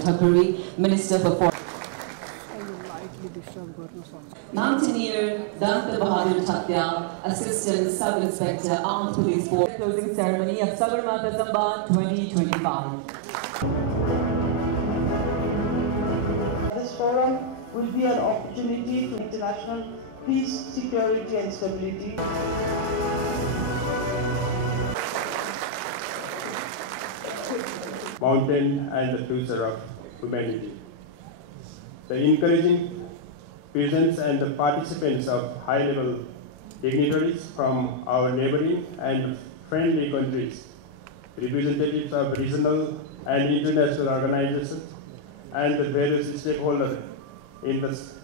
Thakuri, Minister for Foreign. Mountaineer Danta Bahadur Tatya, Assistant Sub-Inspector, Armed Police Force. Closing ceremony of Sagarmatha Samvad 2025. This forum will be an opportunity to international peace, security and stability. Mountain and the future of humanity. The encouraging presence and the participants of high-level dignitaries from our neighboring and friendly countries, representatives of regional and international organizations, and the various stakeholders in this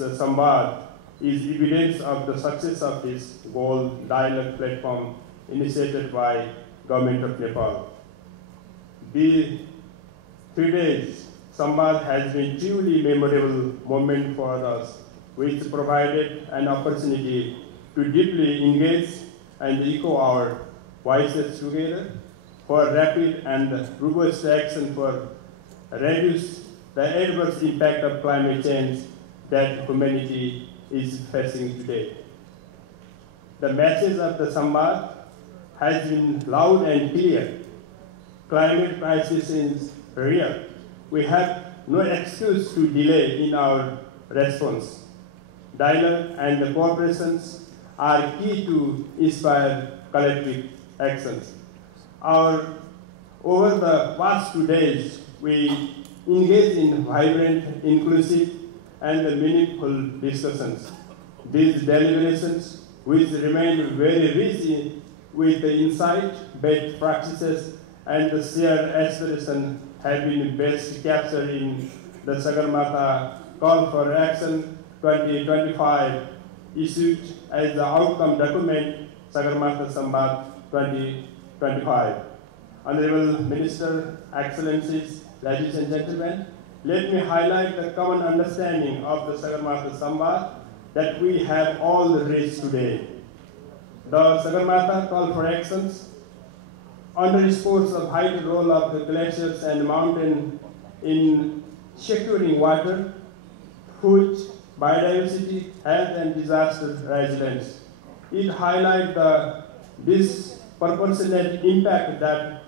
Samvad is evidence of the success of this Goal Dialogue platform initiated by Government of Nepal. The 3 days Samvad has been truly memorable moment for us, which provided an opportunity to deeply engage and echo our voices together for rapid and robust action for reduce the adverse impact of climate change that humanity is facing today. The message of the Samvad has been loud and clear. Climate crisis is real. We have no excuse to delay in our response. Dialogue and the cooperations are key to inspire collective actions. Over the past 2 days, we engage in vibrant, inclusive, and meaningful discussions. These deliberations, which remain very rich with the insight, best practices, and the shared aspiration, have been best captured in the Sagarmatha Call for Action 2025, issued as the outcome document Sagarmatha Samvad 2025. Honorable Minister, Excellencies, ladies and gentlemen, let me highlight the common understanding of the Sagarmatha Samvad that we have all reached today. The Sagarmatha Call for Actions underscores the vital role of the glaciers and mountains in securing water, food, biodiversity, health, and disaster resilience. It highlights the disproportionate impact that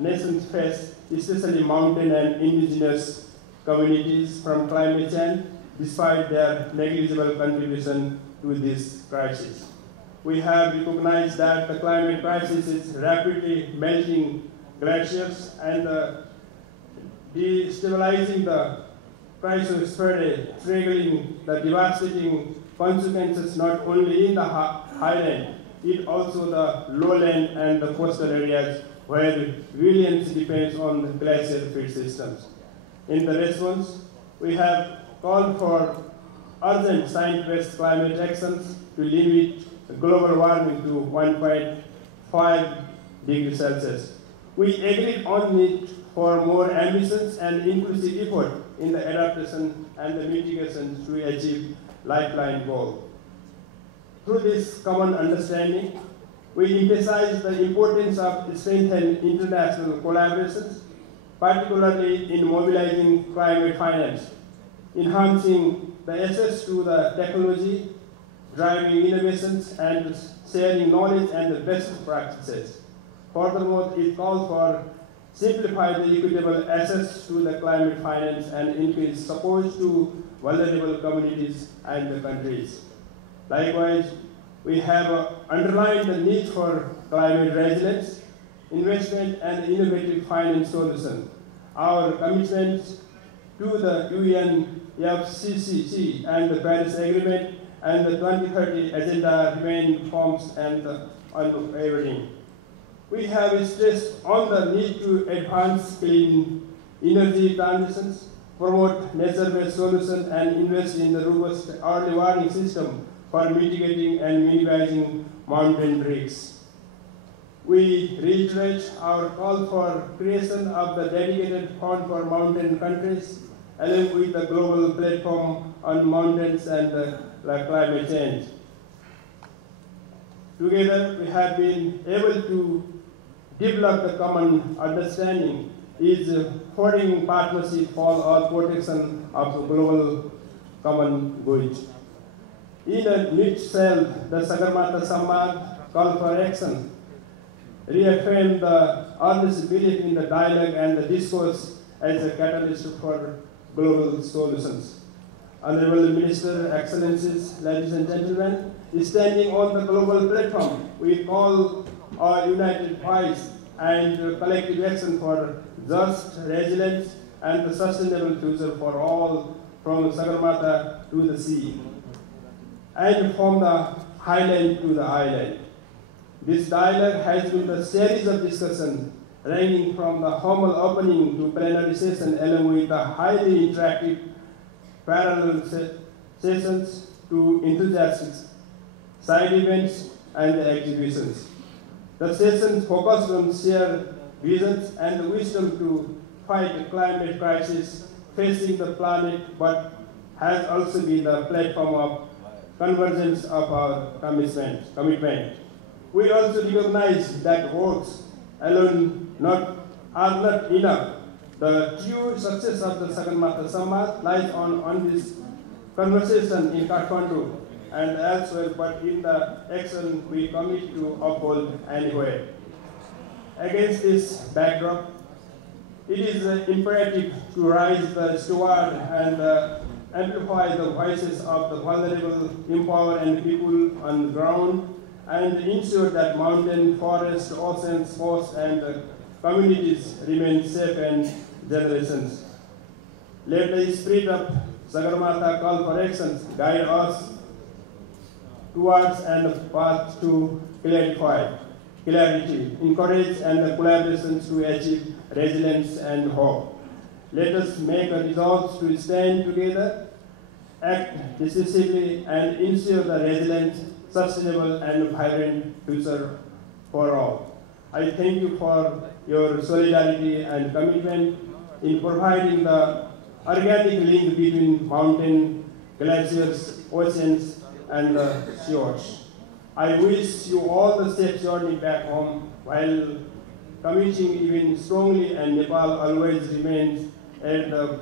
nations face, especially mountain and indigenous communities, from climate change, despite their negligible contribution to this crisis. We have recognized that the climate crisis is rapidly melting glaciers and destabilizing the cryosphere, triggering the devastating consequences not only in the highland, it also the lowland and the coastal areas where resilience depends on the glacial feed systems. In the response, we have called for urgent science-based climate actions to limit global warming to 1.5 degrees Celsius. We agreed on need for more ambitious and inclusive effort in the adaptation and the mitigation to achieve lifeline goal. Through this common understanding, we emphasize the importance of strengthened international collaborations, particularly in mobilizing climate finance, enhancing the access to the technology, driving innovations, and sharing knowledge and the best practices. Furthermore, it calls for simplify the equitable access to the climate finance and increase support to vulnerable communities and the countries. Likewise, we have underlined the need for climate resilience, investment, and innovative finance solutions. Our commitment to the UNFCCC and the Paris Agreement and the 2030 Agenda remain firm and unwavering. We have stressed on the need to advance clean energy transitions, promote nature-based solutions, and invest in the robust early warning system for mitigating and minimizing mountain risks. We reiterate our call for creation of the dedicated fund for mountain countries, along with the global platform on mountains and climate change. Together, we have been able to develop the common understanding is forging partnership for all protection of the global common good. In a nutshell, the Sagarmatha Samvad call for action reaffirmed the earnest belief in the dialogue and the discourse as a catalyst for global solutions. Honorable Minister, Excellencies, ladies and gentlemen, standing on the global platform, we call our united voice and collective action for just, resilient, and sustainable future for all, from Sagarmatha to the sea, and from the highland to the island. This dialogue has been a series of discussions ranging from the formal opening to plenary session, along with the highly interactive parallel sessions to enthusiastic side events and exhibitions. The sessions focused on shared visions and the wisdom to fight the climate crisis facing the planet, but has also been the platform of convergence of our commitment. We also recognize that words alone are not enough. The true success of the Sagarmatha Samvad lies on this conversation in Kathmandu and elsewhere, but in the action we commit to uphold anywhere. Against this backdrop, it is imperative to raise the steward and amplify the voices of the vulnerable, empower and people on the ground, and ensure that mountain, forest, oceans, coasts, and communities remain safe and generations. Let the spirit of Sagarmatha call for actions guide us towards and path to clarity, encourage and collaborations to achieve resilience and hope. Let us make a resolve to stand together, act decisively, and ensure the resilient, sustainable, and vibrant future for all. I thank you for your solidarity and commitment in providing the organic link between mountain, glaciers, oceans, and shores. I wish you all the safe journey back home while committing even strongly, and Nepal always remains at the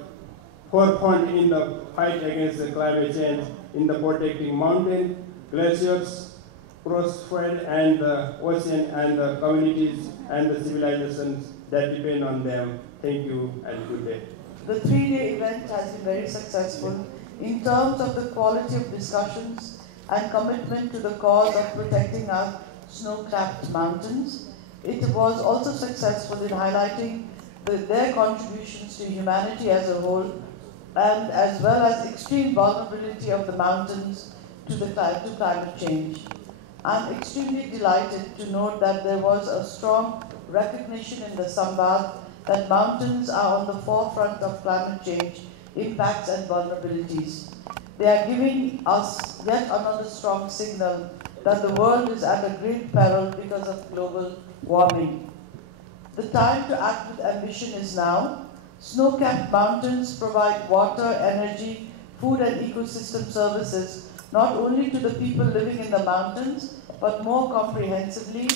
forefront in the fight against the climate change, in the protecting mountain, glaciers, crossfed, and the ocean, and the communities and the civilizations that depend on them. Thank you and good day. The three-day event has been very successful in terms of the quality of discussions and commitment to the cause of protecting our snow-capped mountains. It was also successful in highlighting their contributions to humanity as a whole, and as well as extreme vulnerability of the mountains to climate change. I'm extremely delighted to note that there was a strong recognition in the Samvad that mountains are on the forefront of climate change impacts and vulnerabilities. They are giving us yet another strong signal that the world is at a great peril because of global warming. The time to act with ambition is now. Snow-capped mountains provide water, energy, food and ecosystem services not only to the people living in the mountains, but more comprehensively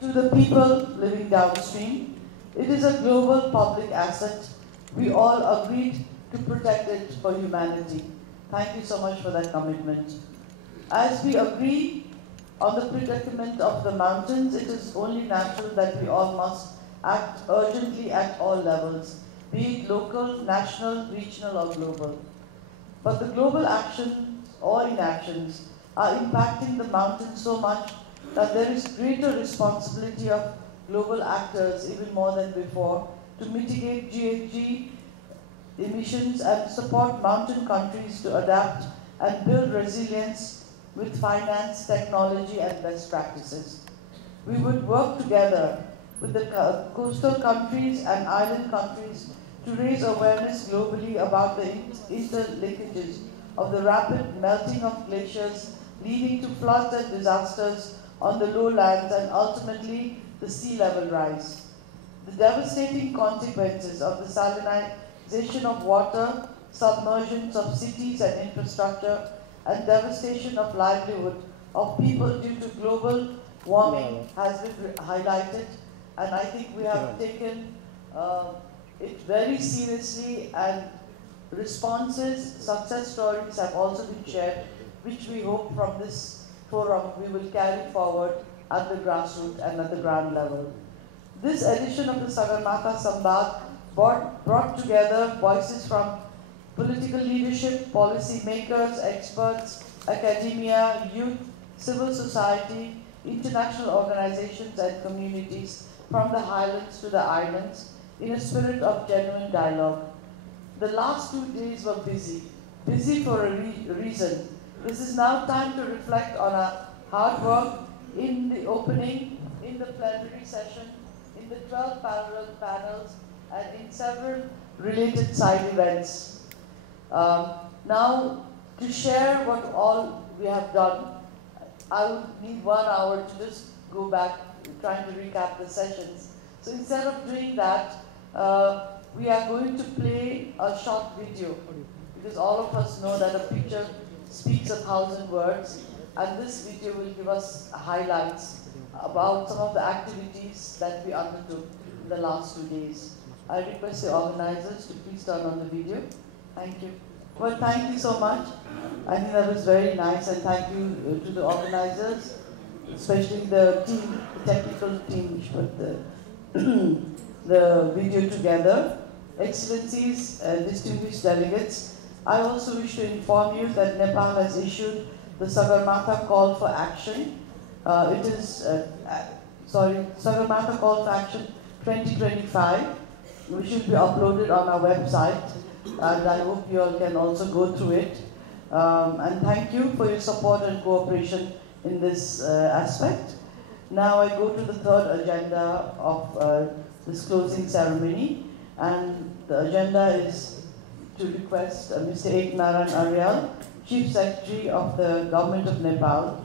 to the people living downstream. It is a global public asset. We all agreed to protect it for humanity. Thank you so much for that commitment. As we agree on the predicament of the mountains, it is only natural that we all must act urgently at all levels, be it local, national, regional, or global. But the global actions or inactions are impacting the mountains so much that there is greater responsibility of global actors, even more than before, to mitigate GHG emissions and support mountain countries to adapt and build resilience with finance, technology, and best practices. We would work together with the coastal countries and island countries to raise awareness globally about the interlinkages of the rapid melting of glaciers leading to floods and disasters on the lowlands and ultimately the sea level rise. The devastating consequences of the salinization of water, submersions of cities and infrastructure, and devastation of livelihood of people due to global warming has been highlighted, and I think we have taken it very seriously, and responses, success stories have also been shared, which we hope from this forum we will carry forward at the grassroots and at the ground level. This edition of the Sagarmatha Samvad brought together voices from political leadership, policy makers, experts, academia, youth, civil society, international organizations and communities from the highlands to the islands in a spirit of genuine dialogue. The last 2 days were busy for a reason. This is now time to reflect on our hard work in the opening, in the plenary session, in the 12 parallel panels, and in several related side events. Now, to share what all we have done, I would need 1 hour to just go back trying to recap the sessions. So instead of doing that, we are going to play a short video, because all of us know that a picture speaks 1,000 words, and this video will give us highlights about some of the activities that we undertook in the last 2 days. I request the organizers to please turn on the video. Thank you. Well, thank you so much. I think that was very nice, and thank you to the organizers, especially the team, the technical team which put the video together. Excellencies, distinguished delegates, I also wish to inform you that Nepal has issued the Sagarmatha Call for Action. It is, Sagarmatha Call for Action 2025, which will be uploaded on our website, and I hope you all can also go through it. And thank you for your support and cooperation in this aspect. Now I go to the third agenda of this closing ceremony, and the agenda is to request Mr. Eknaran Aryal, Chief Secretary of the Government of Nepal,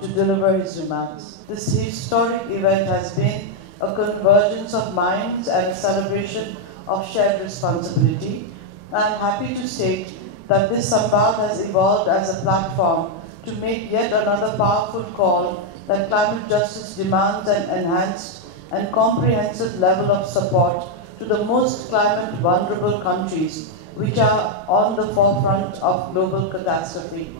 to deliver his remarks. This historic event has been a convergence of minds and a celebration of shared responsibility. I am happy to state that this Samvad has evolved as a platform to make yet another powerful call that climate justice demands an enhanced and comprehensive level of support to the most climate vulnerable countries which are on the forefront of global catastrophe.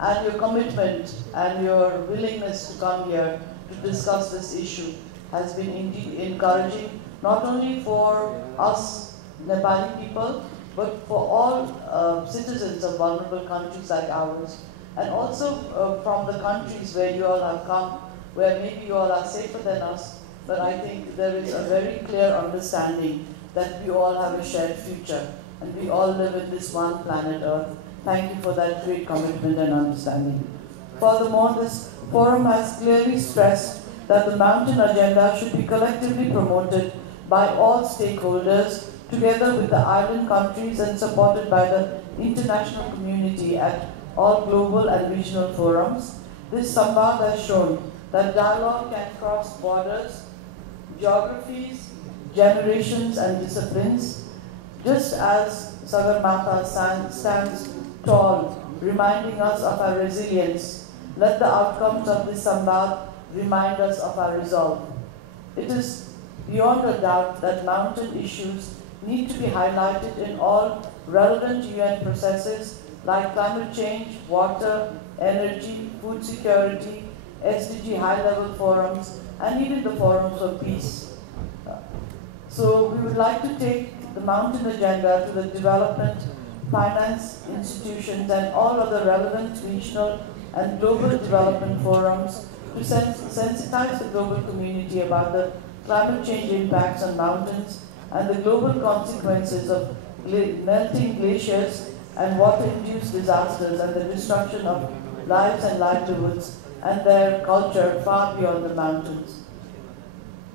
And your commitment and your willingness to come here to discuss this issue has been indeed encouraging, not only for us Nepali people, but for all citizens of vulnerable countries like ours, and also from the countries where you all have come, where maybe you all are safer than us, but I think there is a very clear understanding that we all have a shared future, and we all live in this one planet Earth. Thank you for that great commitment and understanding. Furthermore, this forum has clearly stressed that the mountain agenda should be collectively promoted by all stakeholders, together with the island countries and supported by the international community at all global and regional forums. This Samvad has shown that dialogue can cross borders, geographies, generations and disciplines, just as Sagarmatha stands tall, reminding us of our resilience. Let the outcomes of this Samvad remind us of our resolve. It is beyond a doubt that mountain issues need to be highlighted in all relevant UN processes like climate change, water, energy, food security, SDG high-level forums, and even the forums for peace. So we would like to take the mountain agenda to the development, finance institutions, and all other relevant regional and global development forums to sensitize the global community about the climate change impacts on mountains and the global consequences of melting glaciers and water-induced disasters and the destruction of lives and livelihoods and their culture far beyond the mountains.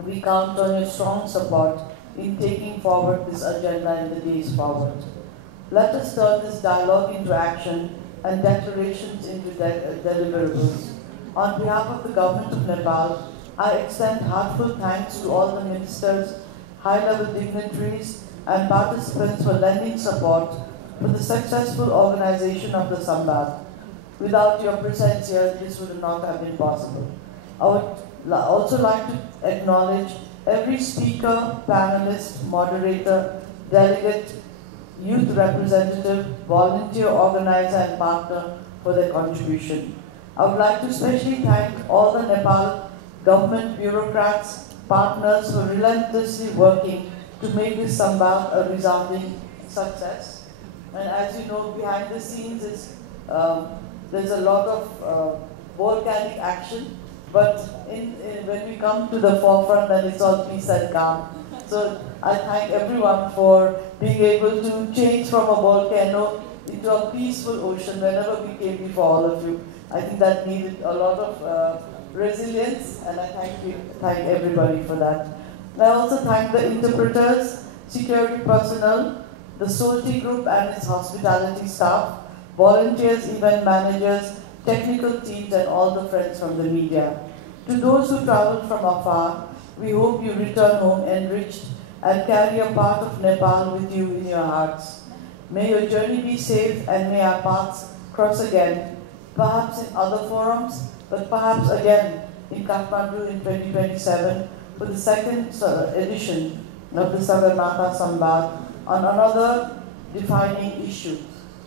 We count on your strong support in taking forward this agenda in the days forward. Let us turn this dialogue into action and declarations into deliverables. On behalf of the Government of Nepal, I extend heartfelt thanks to all the ministers, high-level dignitaries, and participants for lending support for the successful organization of the Samvad. Without your presence here, this would not have been possible. I would also like to acknowledge every speaker, panelist, moderator, delegate, youth representative, volunteer, organizer and partner for their contribution. I would like to especially thank all the Nepal government bureaucrats, partners who are relentlessly working to make this Samvad a resounding success. And as you know, behind the scenes is there's a lot of volcanic action, but when we come to the forefront, then it's all peace and calm. So I thank everyone for being able to change from a volcano into a peaceful ocean whenever we came before all of you. I think that needed a lot of resilience, and I thank everybody for that. I also thank the interpreters, security personnel, the Solti Group and its hospitality staff, volunteers, event managers, technical teams, and all the friends from the media. To those who traveled from afar, we hope you return home enriched and carry a part of Nepal with you in your hearts. May your journey be safe and may our paths cross again, perhaps in other forums, but perhaps again in Kathmandu in 2027 for the second edition of the Sagarmatha Samvad on another defining issue.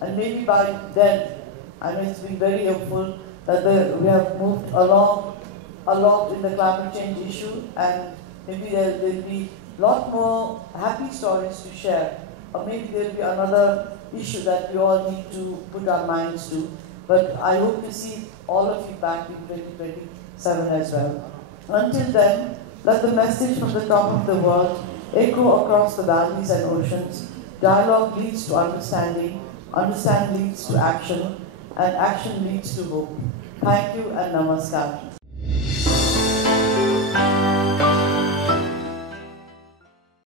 And maybe by then, I mean, it's been very hopeful that we have moved along a lot in the climate change issue, and maybe there will be a lot more happy stories to share, or maybe there will be another issue that we all need to put our minds to. But I hope to see all of you back in 2027 as well. Until then, let the message from the top of the world echo across the valleys and oceans. Dialogue leads to understanding, understanding leads to action, and action leads to hope. Thank you and namaskar.